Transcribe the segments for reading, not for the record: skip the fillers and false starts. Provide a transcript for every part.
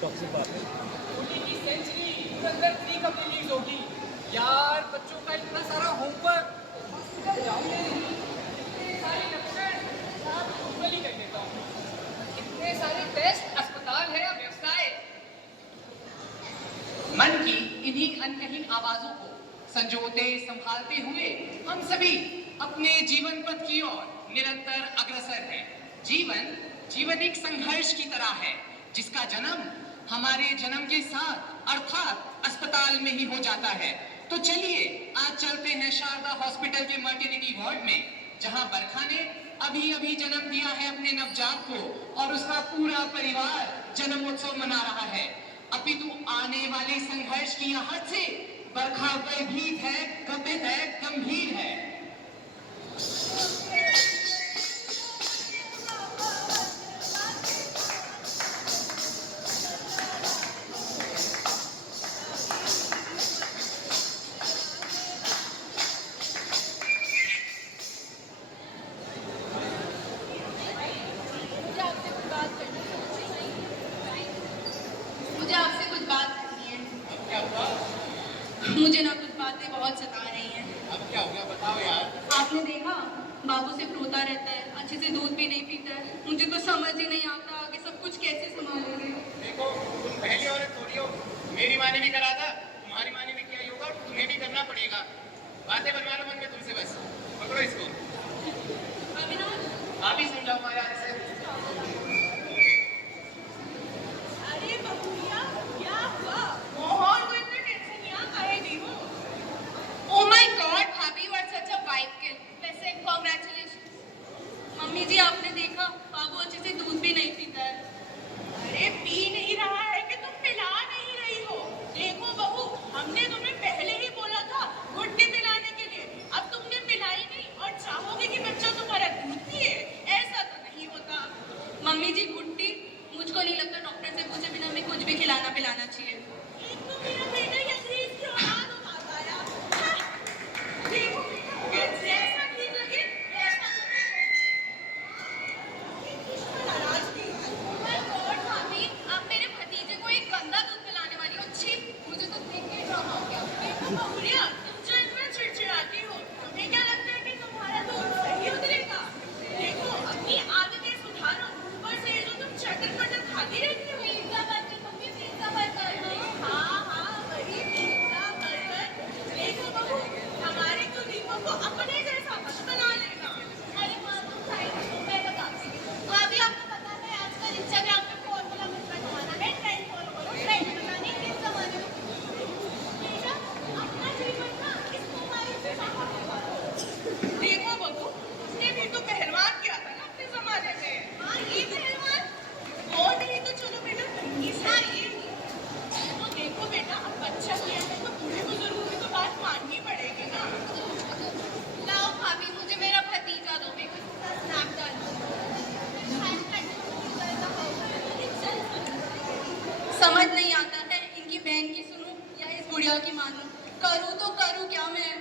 Toxic बात है। छोटी की सेंचुरी अंदर 3 कब रिलीज होगी यार? बच्चों का इतना सारा होमवर्क, हॉस्पिटल जाऊंगे नहीं, इतने सारे लक्षण आप गूगल ही कर लेता हूँ। इतने सारे टेस्ट, अस्पताल है या व्यवसाय? मन की इन्हीं अनकही आवाजों को संजोते संभालते हुए हम सभी अपने जीवन पथ की ओर निरंतर अग्रसर हैं। जीवन एक संघर्ष की तरह है जिसका जन्म हमारे जन्म के साथ अर्थात अस्पताल में ही हो जाता है। तो चलिए आज चलते हैं शारदा हॉस्पिटल के मर्टिनिटी वार्ड में, जहां बरखा ने अभी अभी जन्म दिया है अपने नवजात को और उसका पूरा परिवार जन्मोत्सव मना रहा है। अपितु आने वाले संघर्ष की आहट से बरखा भयभीत है, कपित है, गंभीर है। मुझे आपसे कुछ बात करनी है। अब क्या हुआ? मुझे ना कुछ बातें बहुत सता रही हैं। अब क्या हो गया बताओ यार। आपने देखा बाबू सिर्फ रोता रहता है, अच्छे से दूध भी नहीं पीता है। मुझे तो समझ ही नहीं आता आगे सब कुछ कैसे संभालेंगे। देखो तुम पहली औरत थोड़ी हो, मेरी माँ ने भी करा था, तुम्हारी माँ ने भी किया होगा, तुम्हें भी करना पड़ेगा। बातें बनवा लो मन में तुमसे, बस पकड़ो इसको। अविनाश, आप ही समझाओ यार इसे। अरे बबूया, क्या हुआ? मोहन को इतना टेंशन यहाँ काहे दी हो? Oh my God, भाभी, you are such a wife kill. वैसे congratulations. मम्मी जी आपने देखा बाबू अच्छे से दूध भी नहीं पीता है। अरे पी नहीं रहा है कि तुम पिला नहीं रही हो? देखो बहू, हमने तुम्हें पहले ही बोला था गुड्डी पिलाने के लिए, अब तुमने पिलाई नहीं और चाहोगे कि बच्चा तुम्हारा दूध पिए? ऐसा तो नहीं होता। मम्मी जी गुड्डी, मुझको नहीं लगता डॉक्टर से पूछे बिना हमें कुछ भी खिलाना पिलाना चाहिए। एक तो मेरा बेटा ये अंग्रेज की औलाद हो जाता है। देखो बेटा, जैसा ठीक लगे वैसा नाराजगी। My God, भाभी, आप मेरे भतीजे को एक गंदा दूध पिलाने वाली हो। छी, मुझे तो देख के ड्रामा हो गया। देखो बहुरिया, तुम जो इतना चिड़चिड़ाती हो, तुम्हें क्या लगता है कि तुम्हारा दूध सही उतरेगा? देखो अपनी आदतें सुधारो, ऊपर से ये जो तुम चटर-पटर खाती रहती हो। Pizza burger, mummy pizza burger. हाँ, वही पिज़्ज़ा बर्गर। देखो बहू, हमारे कुलीनों को अपने जैसा मत बना लेना। अरे माँ, तुम साइड हो, मैं बताती हूँ। भाभी, आपको पता है आजकल इंस्टाग्राम पे फॉर्मूला मिलता जमाना है, ट्रेंड फॉलो करो, ट्रेंड बनाने किस जमाने में? बेटा, अपना जीवन ना इस मोबाइल से बाहर निकालो। देखो बहू, उसने भी तो पहलवान किया था ना अपने जमाने में। हाँ, ये पहलवान वो नहीं तो चलो बेटा तीसरा ये। तो देखो बेटा, अब बच्चा किया है तो बूढ़े बुजुर्गों की तो बात माननी पड़ेगी ना। लाओ भाभी, मुझे मेरा भतीजा दो, मैं उसका स्नैप डालूं। समझ नहीं आता है इनकी बहन की सुनूं या इस बुढ़िया की मानूं। करूं तो करूं क्या मैं?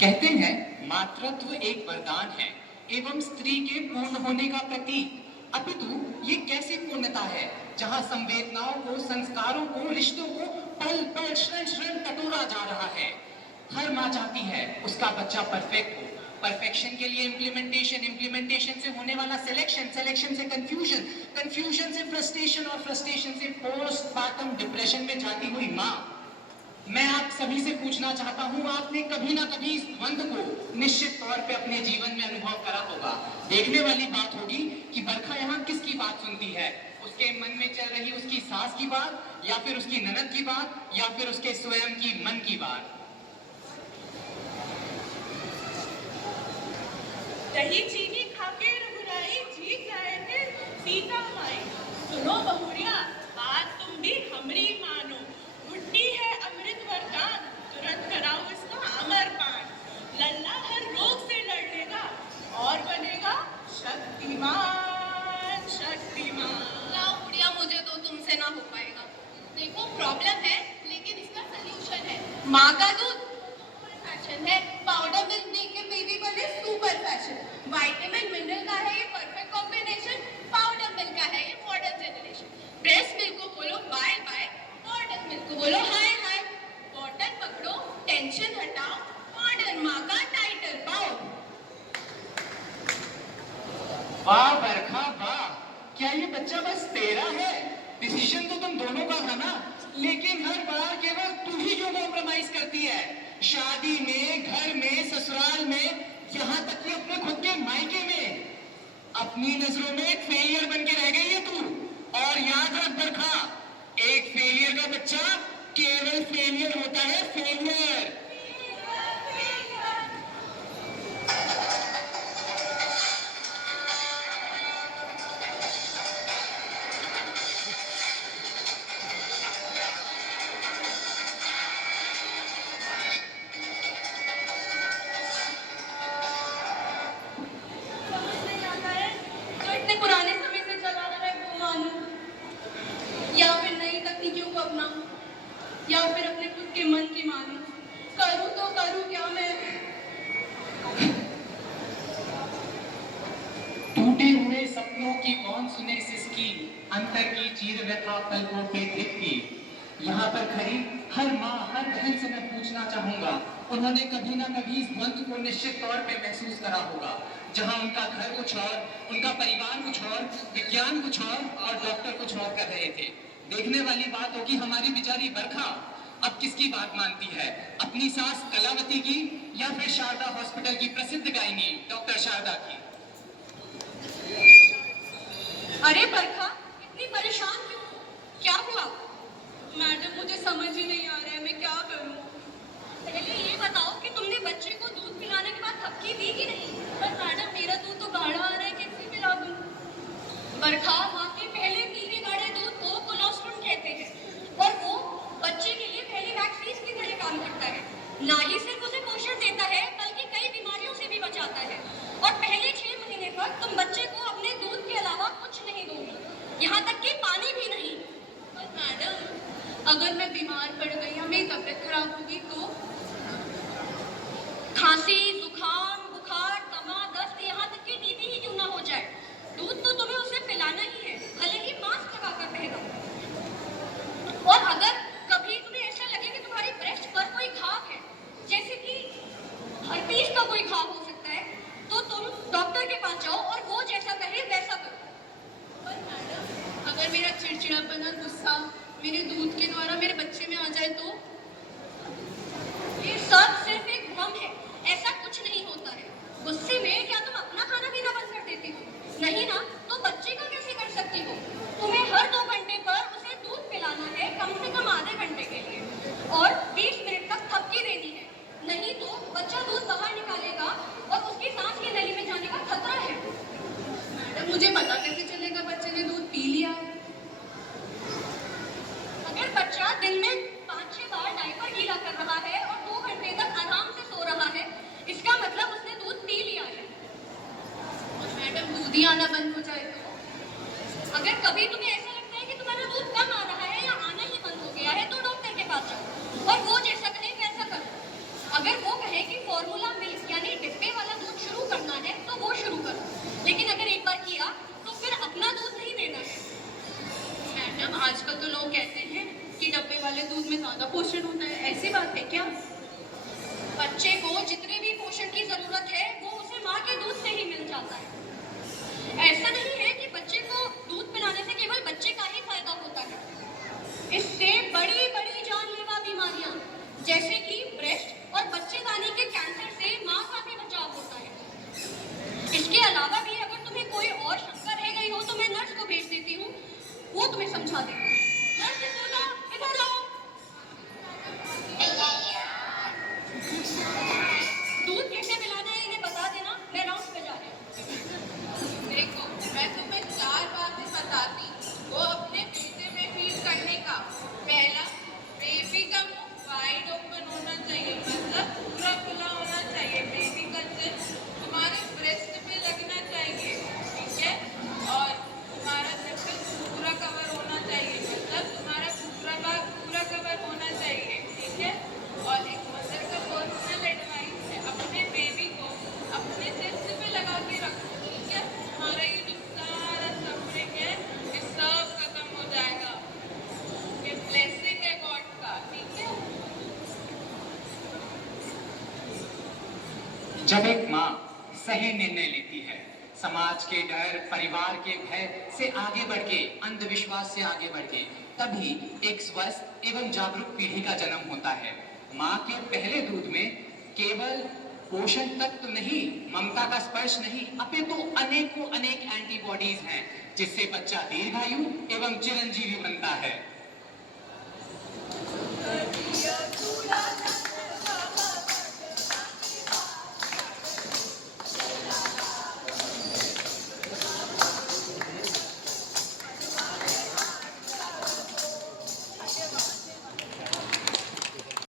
कहते हैं मातृत्व एक वरदान है एवं स्त्री के पूर्ण होने का प्रतीक। अपितु ये कैसी पूर्णता है जहां संवेदनाओं को, संस्कारों को, रिश्तों को पल पल क्षण क्षण टटोरा जा रहा है। हर माँ चाहती है उसका बच्चा परफेक्ट हो। परफेक्शन के लिए इम्प्लीमेंटेशन, इम्प्लीमेंटेशन से होने वाला सिलेक्शन, सिलेक्शन से कंफ्यूजन, कंफ्यूजन से फ्रस्ट्रेशन और फ्रस्ट्रेशन से पोस्टमार्टम डिप्रेशन में जाती हुई माँ। मैं आप सभी से पूछना चाहता हूं, आपने कभी ना कभी इस द्वंद को निश्चित तौर पे अपने जीवन में अनुभव करा होगा। देखने वाली बात होगी कि बरखा यहाँ किसकी बात सुनती है, उसके मन में चल रही उसकी सास की बात, या फिर उसकी ननद की बात, या फिर उसके स्वयं की मन की बात। दही चीनी खाके रघुराई जी गए थे सीता माई। सुनो बहुरिया, आज तुम भी हमरी मानो। गुड्डी है अमृत वरदान, तुरंत कराओ इसका अमर पान। लल्ला हर रोग से लड़ लेगा और बनेगा शक्तिमान, शक्तिमान। लाओ बुढ़िया, मुझे तो तुमसे ना हो पाएगा। देखो प्रॉब्लम है लेकिन इसका सलूशन है। माँ का दूध फैशन है, पाउडर मिल्क देख के बेबी बने सुपर फैशन। विटामिन मिनरल का है ये परफेक्ट कॉम्बिनेशन, पाउडर बोलो हाय हाय, बॉटल पकड़ो, टेंशन हटाओ, मॉडर्न माँ का टाइटल पाओ। वाह बरखा वाह, क्या ये बच्चा बस तेरा है? डिसीजन तो तुम दोनों का था ना, लेकिन हर बार केवल तू ही क्यों कॉम्प्रोमाइज करती है? शादी में, घर में, ससुराल में, यहाँ तक कि अपने खुद के मायके में अपनी नजरों में एक फेलियर बन के रह गई है तू। और याद रख बरखा, एक फेलियर का बच्चा केवल फेलियर होता है, फेलियर। समझ नहीं आता है, जो इतने पुराने समय से चला आ रहा है वो मानूं, या फिर नई तकनीकियों को अपनाऊं, या फिर अपने खुद के मन की मानूं। करूं तो करूं क्या मैं? टूटे हुए सपनों की कौन सुने सिसकी, अंतर की चीर व्यथा पलकों पे टिकती। यहाँ पर खड़ी हर माँ, हर बहन से मैं पूछना चाहूंगा, उन्होंने कभी ना कभी इस द्वंद को निश्चित तौर पे महसूस करा होगा, जहाँ उनका घर कुछ और, उनका परिवार कुछ और, विज्ञान कुछ और डॉक्टर कुछ और कर रहे थे। देखने वाली बात होगी हमारी बेचारी बरखा अब किसकी बात मानती है, अपनी सास कलावती की या फिर शारदा हॉस्पिटल की प्रसिद्ध गायनी डॉक्टर शारदा की। अरे बरखा, इतनी परेशान क्यों? क्या हुआ? मैडम मुझे समझ ही नहीं आ रहा है, मैं क्या करूं? पहले ये बताओ कि तुमने बच्चे को दूध पिलाने के बाद थपकी दी कि नहीं? पर मैडम मेरा दूध तो गाढ़ा आ रहा है, कैसे पिला दूं? बरखा, माँ के पहले पीने गाढ़े दूध को कोलोस्ट्रम कहते हैं और वो बच्चे के लिए पहली वैक्सीन की तरह काम करता है। ना ही सिर्फ उसे पोषण देता है बल्कि कई बीमारियों से भी बचाता है। और पहले 6 महीने तक तुम बच्चे को अपने दूध के अलावा कुछ नहीं दोगी, यहाँ तक कि पानी भी नहीं। पर मैडम अगर मैं बीमार पड़ गई या मेरी तबीयत खराब होगी तो? खांसी, जुकाम, बुखार, दमा, दस्त, यहाँ तक कि टीबी ही क्यों ना हो जाए, दूध तो तुम्हें उसे पिलाना ही है, भले ही मास्क लगाकर पहनो। और अगर कभी तुम्हें ऐसा लगे कि तुम्हारी ब्रेस्ट पर कोई घाव है, जैसे कि हर्पीस का कोई घाव हो सकता है, तो तुम डॉक्टर के पास जाओ और वो जैसा कहे वैसा करो। पर मैडम अगर मेरा चिड़चिड़ापन और गुस्सा मेरे दूध के द्वारा मेरे बच्चे में आ जाए तो? ये सब सिर्फ एक भ्रम है, ऐसा कुछ नहीं होता है। गुस्से में क्या तुम अपना खाना पीना बंद कर देती हो? नहीं ना, तो बच्चे का कैसे कर सकती हो? तुम्हें हर 2 घंटे पर उसे दूध पिलाना है, कम से कम आधे घंटे के लिए, और 20 मिनट तक थपकी देनी है, नहीं तो बच्चा दूध बाहर निकालेगा और उसकी सांस की नली में जाने का खतरा है। मैडम मुझे पता कैसे चलेगा बच्चे ने दूध पी लिया है? अगर बच्चा दिन में 5-6 बार डायपर गीला कर रहा है और 2 घंटे तक आराम से सो रहा है, इसका मतलब उसने दूध पी लिया है। और मैडम दूध ही आना बंद हो जाए तो? अगर कभी तुम्हें ऐसा लगता है कि तुम्हारा दूध कम आ रहा है या आना ही बंद हो गया है तो डॉक्टर के पास जाओ और वो जैसा कहे वैसा करो। अगर वो कहे कि फॉर्मूला मिल्क यानी डिब्बे वाला दूध शुरू करना है तो वो शुरू करो, लेकिन अगर एक बार किया तो फिर अपना दूध नहीं देना है। मैडम आजकल तो लोग कहते हैं कि डब्बे वाले दूध में ज्यादा पोषण होता है, ऐसी बात है क्या? बच्चे को जितने भी पोषण की जरूरत है वो उसे माँ के दूध से ही मिल जाता है। ऐसा नहीं है कि बच्चे को दूध पिलाने से केवल बच्चे का ही फायदा होता है, इससे बड़ी बड़ी जानलेवा बीमारियां जैसे कि ब्रेस्ट और बच्चेदानी के कैंसर से माँ का भी बचाव होता है। इसके अलावा भी अगर तुम्हें कोई और शंका रह गई हो तो मैं नर्स को भेज देती हूँ, वो तुम्हें समझा देगी। नर्स इधर आओ। जब एक माँ सही निर्णय लेती है, समाज के डर, परिवार के भय से आगे बढ़ के, अंधविश्वास से आगे बढ़ के, तभी एक स्वस्थ एवं जागरूक पीढ़ी का जन्म होता है। माँ के पहले दूध में केवल पोषण तत्व नहीं, ममता का स्पर्श नहीं, अपितु अनेकों अनेक एंटीबॉडीज हैं, जिससे बच्चा दीर्घायु एवं चिरंजीवी बनता है।